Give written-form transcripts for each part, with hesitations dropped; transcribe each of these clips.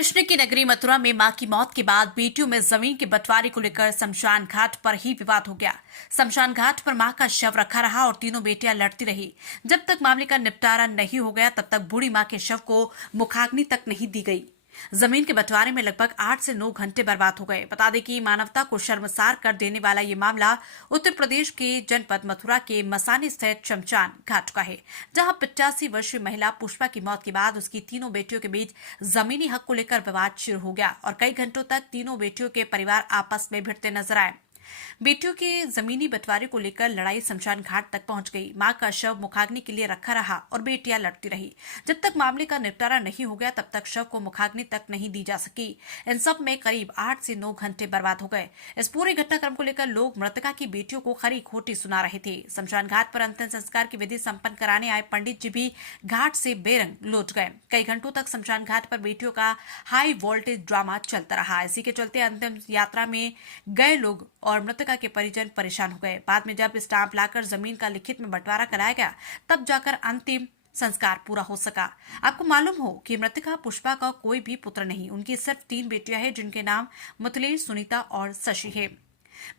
कृष्ण की नगरी मथुरा में मां की मौत के बाद बेटियों में जमीन के बंटवारे को लेकर शमशान घाट पर ही विवाद हो गया। शमशान घाट पर मां का शव रखा रहा और तीनों बेटियां लड़ती रही। जब तक मामले का निपटारा नहीं हो गया तब तक बूढ़ी मां के शव को मुखाग्नि तक नहीं दी गई। जमीन के बंटवारे में लगभग 8 से 9 घंटे बर्बाद हो गए। बता दें कि मानवता को शर्मसार कर देने वाला ये मामला उत्तर प्रदेश के जनपद मथुरा के मसानी स्थित शमशान घाट का है, जहां 85 वर्षीय महिला पुष्पा की मौत के बाद उसकी तीनों बेटियों के बीच जमीनी हक को लेकर विवाद शुरू हो गया और कई घंटों तक तीनों बेटियों के परिवार आपस में भिड़ते नजर आए। बेटियों के जमीनी बंटवारे को लेकर लड़ाई शमशान घाट तक पहुंच गई। मां का शव मुखाग्नि के लिए रखा रहा और बेटियां लड़ती रही। जब तक मामले का निपटारा नहीं हो गया तब तक शव को मुखाग्नि तक नहीं दी जा सकी। इन सब में करीब 8 से 9 घंटे बर्बाद हो गए। इस पूरे घटनाक्रम को लेकर लोग मृतका की बेटियों को खरी खोटी सुना रहे थे। शमशान घाट पर अंतिम संस्कार की विधि संपन्न कराने आए पंडित जी भी घाट से बेरंग लौट गए। कई घंटों तक शमशान घाट पर बेटियों का हाई वोल्टेज ड्रामा चलता रहा। इसी के चलते अंतिम यात्रा में गए लोग और मृतका के परिजन परेशान हो गए। बाद में जब स्टाम्प लाकर जमीन का लिखित में बंटवारा कराया गया तब जाकर अंतिम संस्कार पूरा हो सका। आपको मालूम हो कि मृतका पुष्पा का कोई भी पुत्र नहीं, उनकी सिर्फ 3 बेटियां हैं जिनके नाम मिथिलेश, सुनीता और शशि है।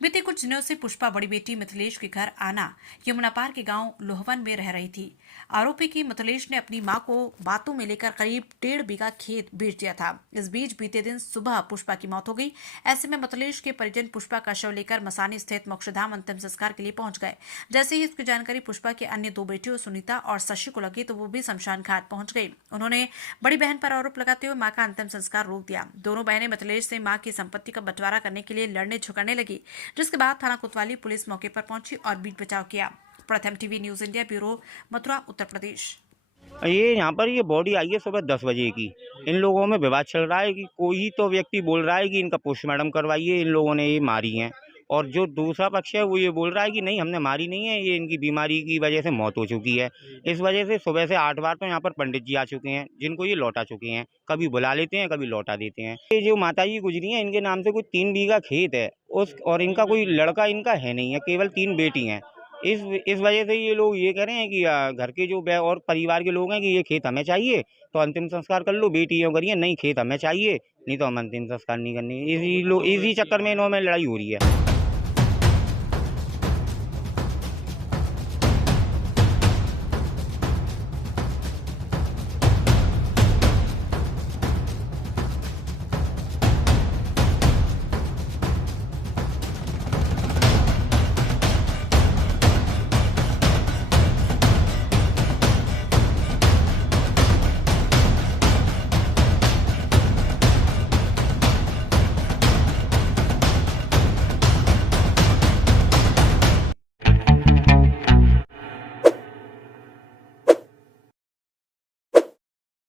बीते कुछ दिनों से पुष्पा बड़ी बेटी मिथिलेश के घर आना यमुनापार के गांव लोहवन में रह रही थी। आरोपी की मिथिलेश ने अपनी मां को बातों में लेकर करीब 1.5 बीघा खेत बेच दिया था। इस बीच बीते दिन सुबह पुष्पा की मौत हो गई। ऐसे में मिथिलेश के परिजन पुष्पा का शव लेकर मसानी स्थित मोक्षधाम अंतिम संस्कार के लिए पहुंच गए। जैसे ही इसकी जानकारी पुष्पा की अन्य 2 बेटियों सुनीता और शशि को लगी तो वो भी शमशान घाट पहुंच गई। उन्होंने बड़ी बहन पर आरोप लगाते हुए मां का अंतिम संस्कार रोक दिया। दोनों बहनें मिथिलेश से मां की संपत्ति का बंटवारा करने के लिए लड़ने झगड़ने लगी, जिसके बाद थाना कोतवाली पुलिस मौके पर पहुंची और बीच बचाव किया। Pratham TV news India bureau, Mathura, Uttar Pradesh. ये यहाँ पर ये बॉडी आई है सुबह 10 बजे की। इन लोगों में विवाद चल रहा है कि कोई तो व्यक्ति बोल रहा है कि इनका पोस्टमार्टम करवाइए, इन लोगों ने ये मारी हैं, और जो दूसरा पक्ष है वो ये बोल रहा है कि नहीं हमने मारी नहीं है, ये इनकी बीमारी की वजह से मौत हो चुकी है। इस वजह से सुबह से 8 बार तो यहाँ पर पंडित जी आ चुके हैं, जिनको ये लौटा चुके हैं। कभी बुला लेते हैं, कभी लौटा देते हैं। ये जो माता जी गुजरी हैं, इनके नाम से कोई 3 बीघा खेत है और इनका कोई लड़का इनका है नहीं है, केवल 3 बेटी हैं। इस वजह से ये लोग ये कह रहे हैं कि घर के जो और परिवार के लोग हैं कि ये खेत हमें चाहिए तो अंतिम संस्कार कर लो, बेटियों करिए, नहीं खेत हमें चाहिए, नहीं तो हम अंतिम संस्कार नहीं करनी। इसी चक्कर में इन्हों में लड़ाई हो रही है।